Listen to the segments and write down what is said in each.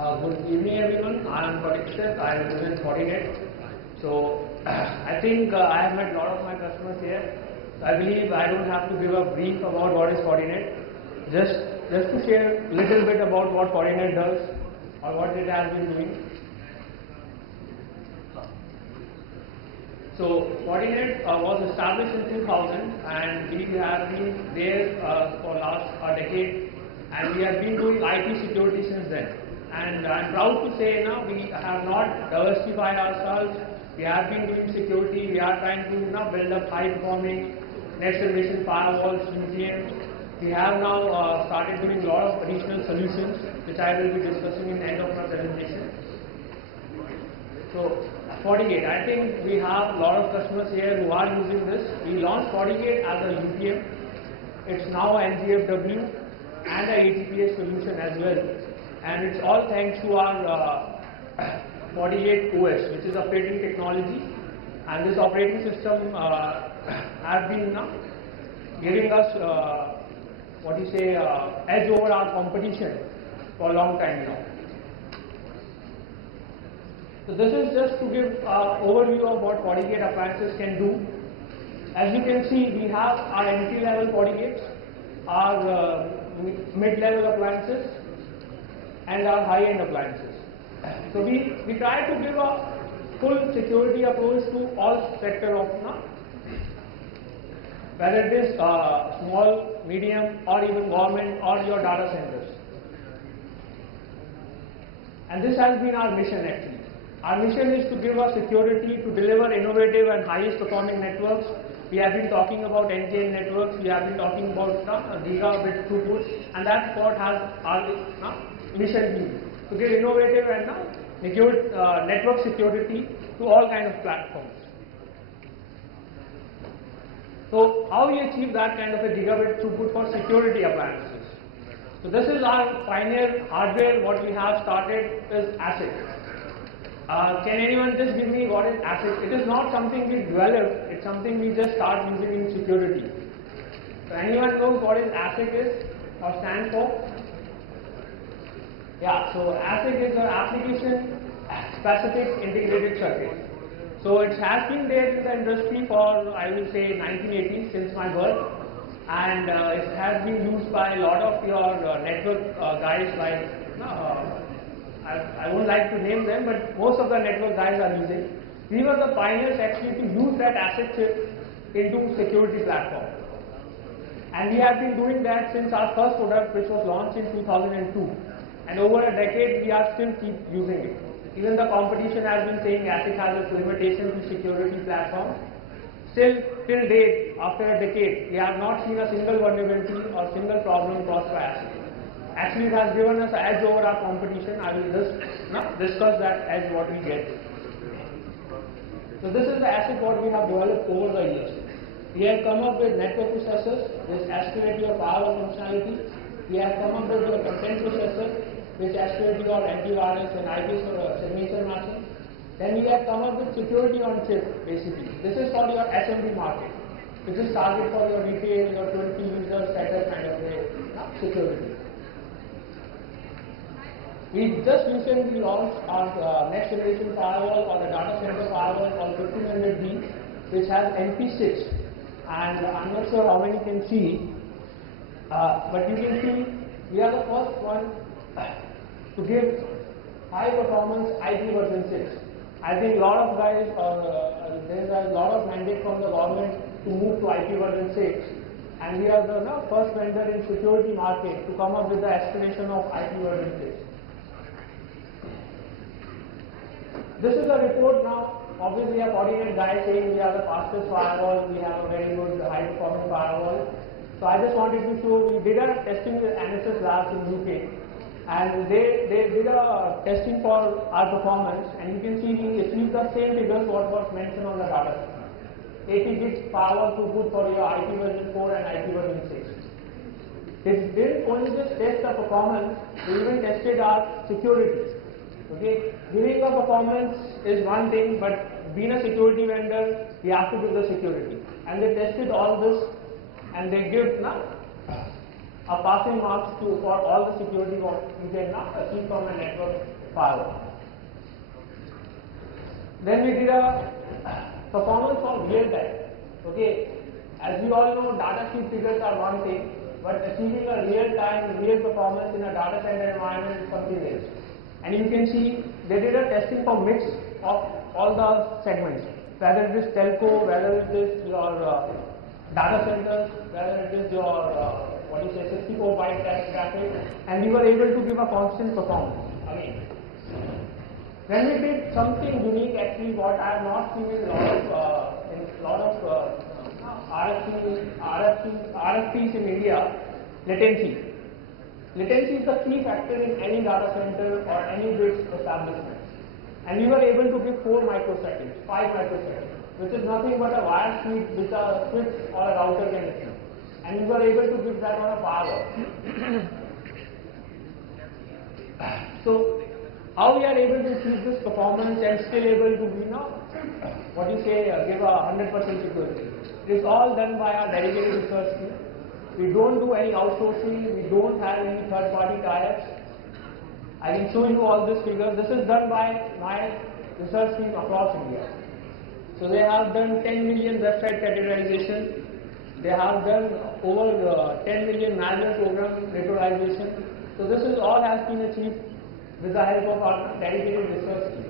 Good evening everyone, I am Parikshit, I represent Fortinet. So I think I have met a lot of my customers here. So I believe I don't have to give a brief about what is Fortinet. Just to share a little bit about what Fortinet does or what it has been doing. So Fortinet was established in 2000 and we have been there for last decade, and we have been doing IT security since then. And I'm proud to say now we have not diversified ourselves. We have been doing security. We are trying to build up high performing next generation firewalls, UTM. We have now started doing a lot of additional solutions which I will be discussing in the end of my presentation. So FortiGate, I think we have a lot of customers here who are using this. We launched FortiGate as a UTM. It's now an NGFW and a ATPS solution as well. And it's all thanks to our FortiGate OS, which is a patent technology. And this operating system has been giving us edge over our competition for a long time now. So this is just to give an overview of what FortiGate appliances can do. As you can see, we have our entry-level FortiGates, our mid-level appliances, and our high-end appliances. So we try to give a full security approach to all sector of whether it is small, medium, or even government or your data centers. And this has been our mission actually. Our mission is to give us security to deliver innovative and highest performing networks. We have been talking about end-to-end networks, we have been talking about gigabit throughput, and that's what has our mission been, to give innovative and network security to all kinds of platforms. So how we achieve that kind of a gigabit throughput for security appliances? So this is our pioneer hardware. What we have started is ASIC. Can anyone just give me what is ASIC? It is not something we develop, it's something we just start using in security. So anyone knows what is ASIC is or stands for? Yeah, so ASIC is an application specific integrated circuit. So it has been there in the industry for, I will say, 1980s, since my birth, and it has been used by a lot of your network guys like I won't like to name them, but most of the network guys are using. We were the pioneers actually to use that ASIC chip into security platform. And we have been doing that since our first product, which was launched in 2002. And over a decade, we are still keep using it. Even the competition has been saying ASIC has its limitation to security platform. Still, till date, after a decade, we have not seen a single vulnerability or single problem caused by ASIC. Actually, it has given us an edge over our competition. I will just discuss that edge what we get. So this is the ASIC what we have developed over the years. We have come up with network processors which escalate your firewall functionality. We have come up with your content processor which escalate your antivirus and IP signature matching. Then we have come up with security on chip basically. This is for your SMB market. This is target for your retail, your 20 user setup kind of a security. We just recently launched our next generation firewall or a data center firewall called 1500B, which has MP6, and I'm not sure how many can see, but you can see we are the first one to give high performance IP version 6. I think a lot of guys, there is a lot of mandate from the government to move to IP version 6, and we are the first vendor in security market to come up with the escalation of IP version 6. This is a report now. Obviously, a Fortinet guy saying we are the fastest firewall, we have a very good high performing firewall. So I just wanted to show, we did a testing with NSS Labs in UK, and they did a testing for our performance, and you can see we achieved the same figures what was mentioned on the data sheet. 80 gigs firewall throughput for your IP version 4 and IP version 6. They didn't only just test the performance, they even tested our security. Okay, giving a performance is one thing, but being a security vendor, we have to give the security. And they tested all this, and they give passing marks for all the security what you can achieve from a network firewall. Then we did a performance for real time. Okay, as we all know, data sheet figures are one thing, but achieving a real time, real performance in a data center environment is something else. And you can see they did a testing for mix of all the segments, whether it is telco, whether it is your data centers, whether it is your 64-byte traffic, and we were able to give a constant performance. Again, when we did something unique, actually, what I have not seen in a lot of RFPs in India, latency. Latency is the key factor in any data center or any big establishment. And we were able to give 4 microseconds, 5 microseconds, which is nothing but a wire speed which a switch or a router can achieve. And we were able to give that on a firewall. So, how we are able to achieve this performance and still able to be, give a 100% security. It's all done by our dedicated research team. We don't do any outsourcing, we don't have any third-party tie-ups. I can show you all these figures. This is done by my research team across India. So they have done 10 million website categorization. They have done over 10 million malware program neutralization. So this is all has been achieved with the help of our dedicated research team.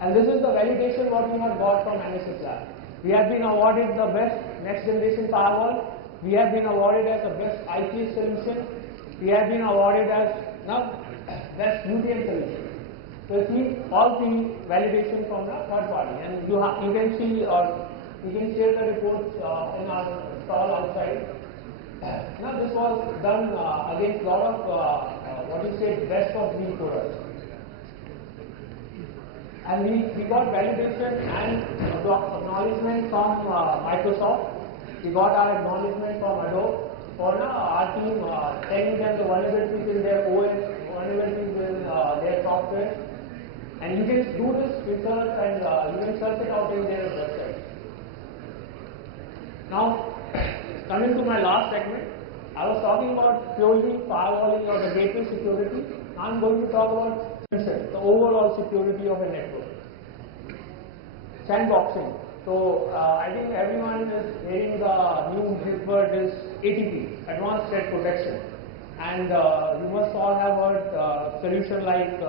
And this is the validation what we have got from NSS Lab. We have been awarded the best next generation firewall. We have been awarded as the best IPS solution. We have been awarded as best UTM solution. So see all three validation from the third party, and you can see or you can share the reports in our stall outside. Now this was done against a lot of best of breed products. And we got validation and acknowledgement from Microsoft. We got our acknowledgement from Adobe for our team telling them the vulnerabilities in their OS, vulnerabilities in their software. And you can do this research and you can search it out in their website. Now, coming to my last segment, I was talking about purely firewalling or the gateway security. Now I'm going to talk about the overall security of a network. Sandboxing. So I think everyone is hearing the new buzzword is ATP, Advanced Threat Protection. And you must all have heard solution like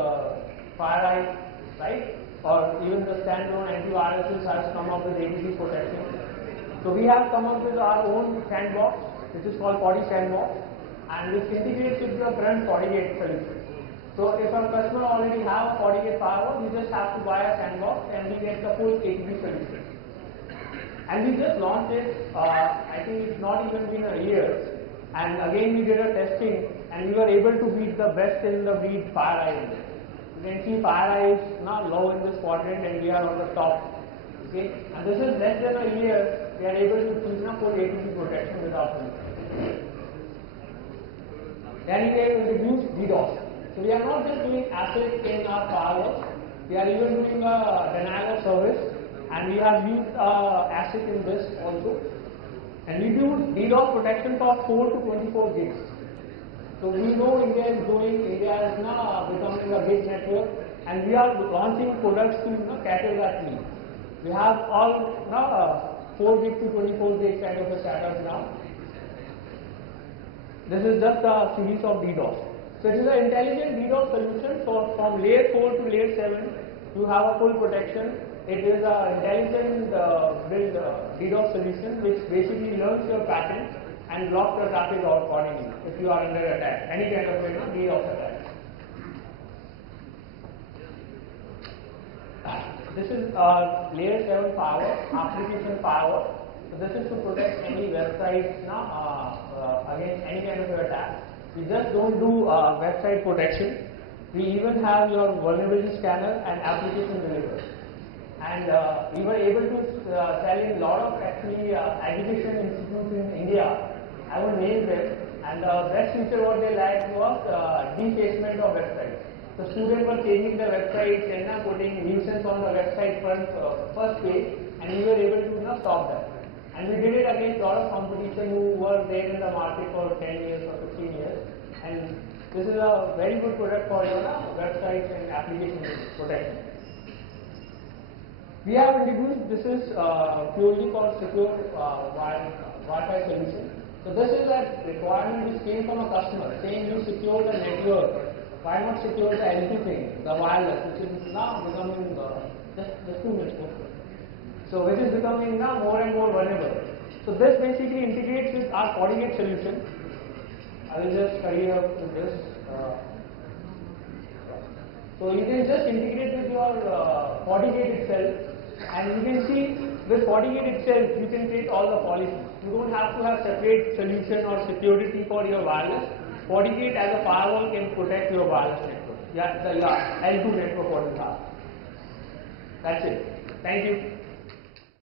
FireEye, right? Or even the standalone antiviruses has come up with ATP protection. So we have come up with our own sandbox, which is called FortiSandbox, and this integrates with the current FortiGate solution. So if a customer already have a FortiGate firewall, we just have to buy a sandbox and we get the full ATP solution. And we just launched it, I think it's not even been a year. And again we did a testing and we were able to beat the best in the breed FireEye. You can see FireEye is now low in this quadrant and we are on the top. Okay? And this is less than a year, we are able to achieve full ATP protection without it. Then we have introduced DDoS. So we are not just doing ASIC in our firewalls, we are even doing a denial of service, and we have used ASIC in this also. And we do DDoS protection for 4 to 24 gigs. So we know India is now becoming a big network, and we are launching products to cater that need. We have all 4 gig to 24 gig kind of a setup now. This is just a series of DDoS. So it is an intelligent DDoS solution. So from layer 4 to layer 7, you have a full protection. It is an intelligent build DDoS solution which basically learns your pattern and blocks your traffic out accordingly if you are under attack, any kind of DDoS attack. This is layer 7 firewall, application firewall. So this is to protect any websites against any kind of attack. We just don't do website protection. We even have your vulnerability scanner and application delivery. And we were able to sell in a lot of actually education institutes in India. I won't name them. And the best feature what they liked was defacement of websites. The students were changing the websites and putting nuisance on the website first page, and we were able to stop that. And we did it against a lot of competition who were there in the market for 10 years or 15 years. And this is a very good product for your websites and application protection. We have introduced, this is purely for secure Wi-Fi solution. So this is a requirement which came from a customer saying you secure the network. Why not secure the L2 thing, the wireless, which is now becoming just 2 minutes. So which is becoming now more and more vulnerable. So this basically integrates with our FortiGate solution. I will just hurry up with this. So you can just integrate with your FortiGate itself, and you can see with FortiGate itself you can create all the policies. You don't have to have separate solution or security for your wireless. FortiGate as a firewall can protect your wireless network. Yeah, the L2 network what you have. That's it. Thank you.